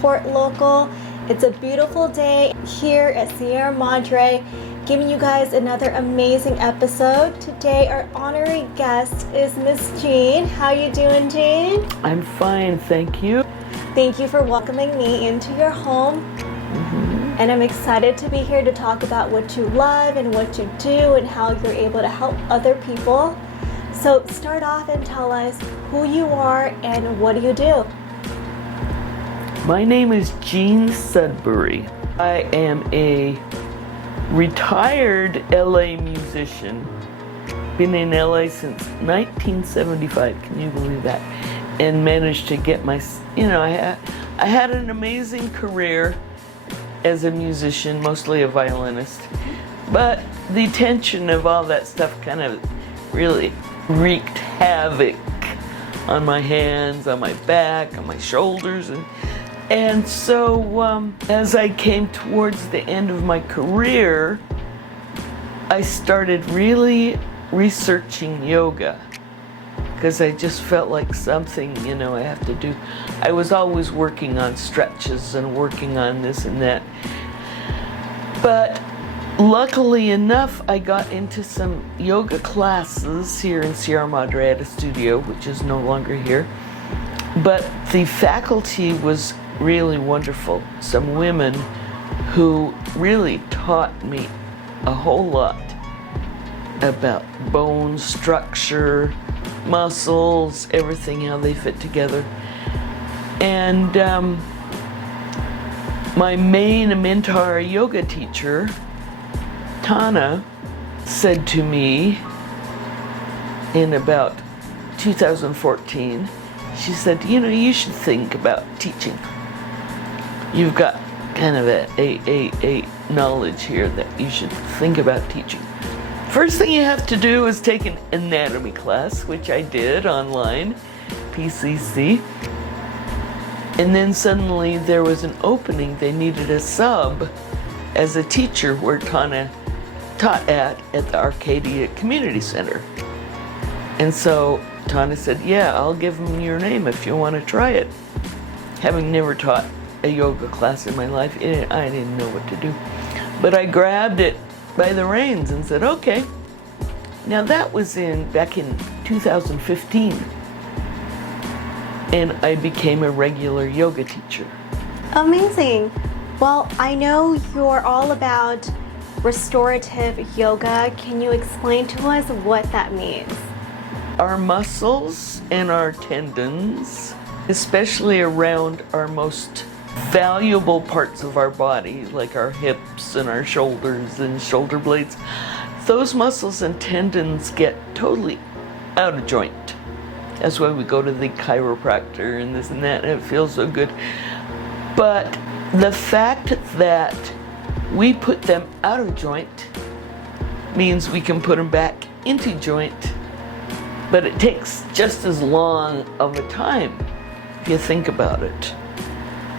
support local. It's a beautiful day here at Sierra Madre, giving you guys another amazing episode. Today our honorary guest is Miss Jean. How you doing, Jean? I'm fine, thank you. Thank you for welcoming me into your home. And I'm excited to be here to talk about what you love and what you do and how you're able to help other people. So start off and tell us who you are and what do you do? My name is Jean Sudbury. I am a retired LA musician. Been in LA since 1975, can you believe that? And managed to get my, I had an amazing career as a musician, mostly a violinist. But the tension of all that stuff kind of really wreaked havoc on my hands, on my back, on my shoulders. And so as I came towards the end of my career, I started really researching yoga because I just felt like something, I have to do. I was always working on stretches and working on this and that. But luckily enough, I got into some yoga classes here in Sierra Madre at a studio, which is no longer here. But the faculty was really wonderful. Some women who really taught me a whole lot about bone structure, muscles, everything, how they fit together. And my main mentor yoga teacher, Tana, said to me in about 2014, she said, you should think about teaching. You've got kind of a knowledge here that you should think about teaching. First thing you have to do is take an anatomy class, which I did online, PCC. And then suddenly there was an opening. They needed a sub as a teacher where Tana taught at the Arcadia Community Center. And so Tana said, yeah, I'll give them your name if you want to try it. Having never taught a yoga class in my life, I didn't know what to do. But I grabbed it by the reins and said, okay. Now that was back in 2015. And I became a regular yoga teacher. Amazing. Well, I know you're all about restorative yoga. Can you explain to us what that means? Our muscles and our tendons, especially around our most valuable parts of our body, like our hips and our shoulders and shoulder blades, those muscles and tendons get totally out of joint. That's why we go to the chiropractor and this and that, and it feels so good. But the fact that we put them out of joint means we can put them back into joint, but it takes just as long of a time if you think about it.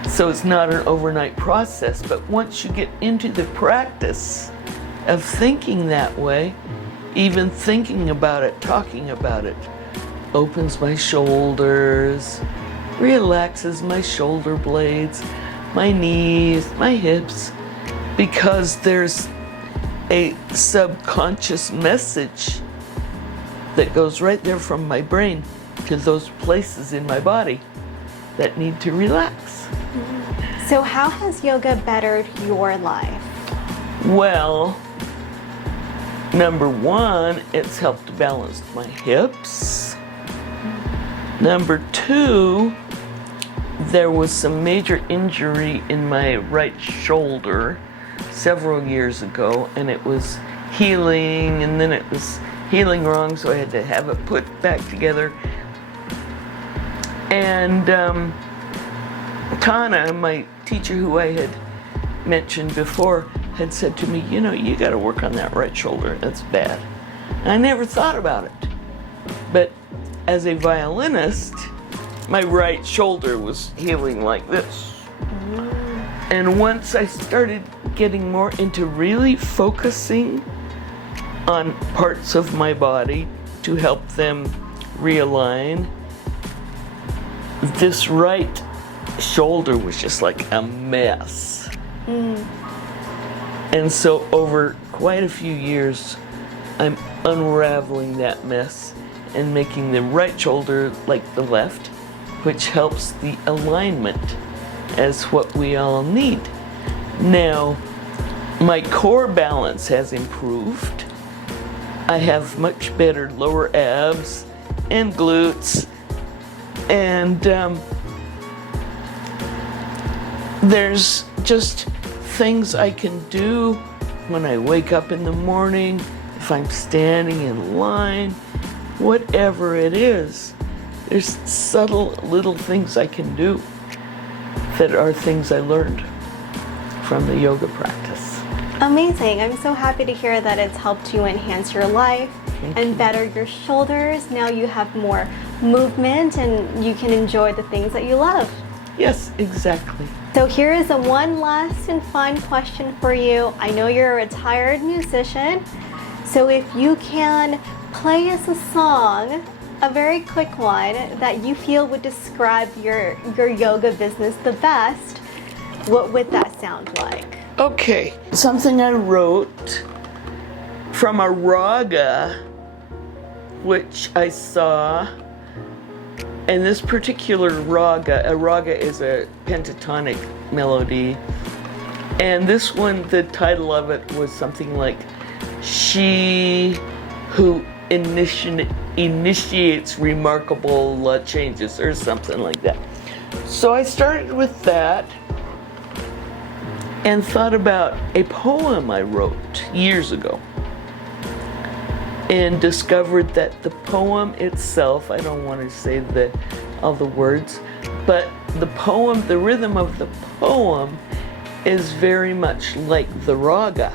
So it's not an overnight process, but once you get into the practice of thinking that way, even thinking about it, talking about it, opens my shoulders, relaxes my shoulder blades, my knees, my hips, because there's a subconscious message that goes right there from my brain to those places in my body that need to relax. So how has yoga bettered your life? Well, number one, it's helped balance my hips. Number two, there was some major injury in my right shoulder several years ago, and it was healing, and then it was healing wrong, so I had to have it put back together. And Tana, my teacher who I had mentioned before, had said to me, you got to work on that right shoulder, that's bad. And I never thought about it. But as a violinist, my right shoulder was healing like this. And once I started getting more into really focusing on parts of my body to help them realign, this right shoulder was just like a mess. And so over quite a few years, I'm unraveling that mess and making the right shoulder like the left, which helps the alignment as what we all need. Now, my core balance has improved. I have much better lower abs and glutes, and there's just things I can do when I wake up in the morning, if I'm standing in line, whatever it is. There's subtle little things I can do that are things I learned from the yoga practice. Amazing. I'm so happy to hear that it's helped you enhance your life and better your shoulders. Now you have more movement and you can enjoy the things that you love. Yes, exactly. So here is one last and fun question for you. I know you're a retired musician, so if you can play us a song, a very quick one that you feel would describe your yoga business the best, what would that sound like? Okay, something I wrote from a raga, which I saw. And this particular raga, a raga is a pentatonic melody. And this one, the title of it was something like, She Who Initiates Remarkable Changes, or something like that. So I started with that and thought about a poem I wrote years ago. And discovered that the poem itself, I don't want to say all the words, but the poem, the rhythm of the poem is very much like the raga.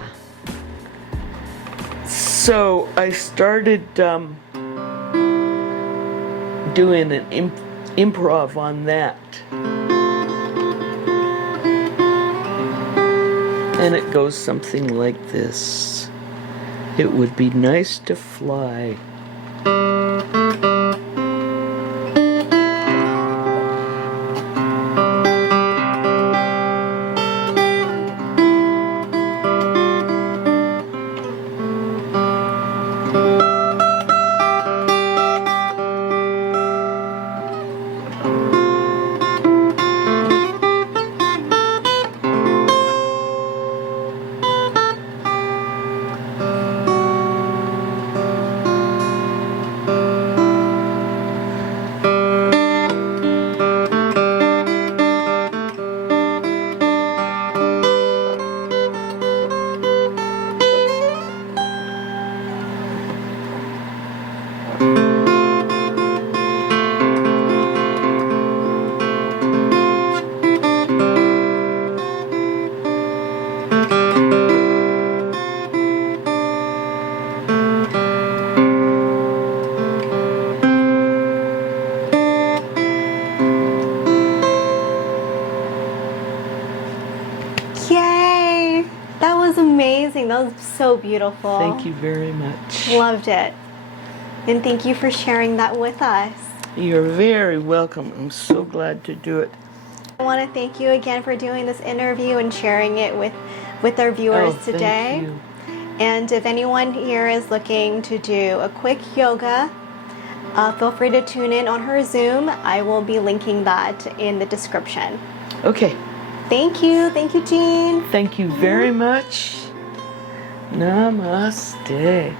So I started doing an improv on that. And it goes something like this. It would be nice to fly. Amazing. That was so beautiful. Thank you very much. Loved it. And thank you for sharing that with us. You're very welcome. I'm so glad to do it. I want to thank you again for doing this interview and sharing it with our viewers today. Thank you. And if anyone here is looking to do a quick yoga, feel free to tune in on her Zoom. I will be linking that in the description. Okay. Thank you. Thank you, Jean. Thank you very much. Namaste.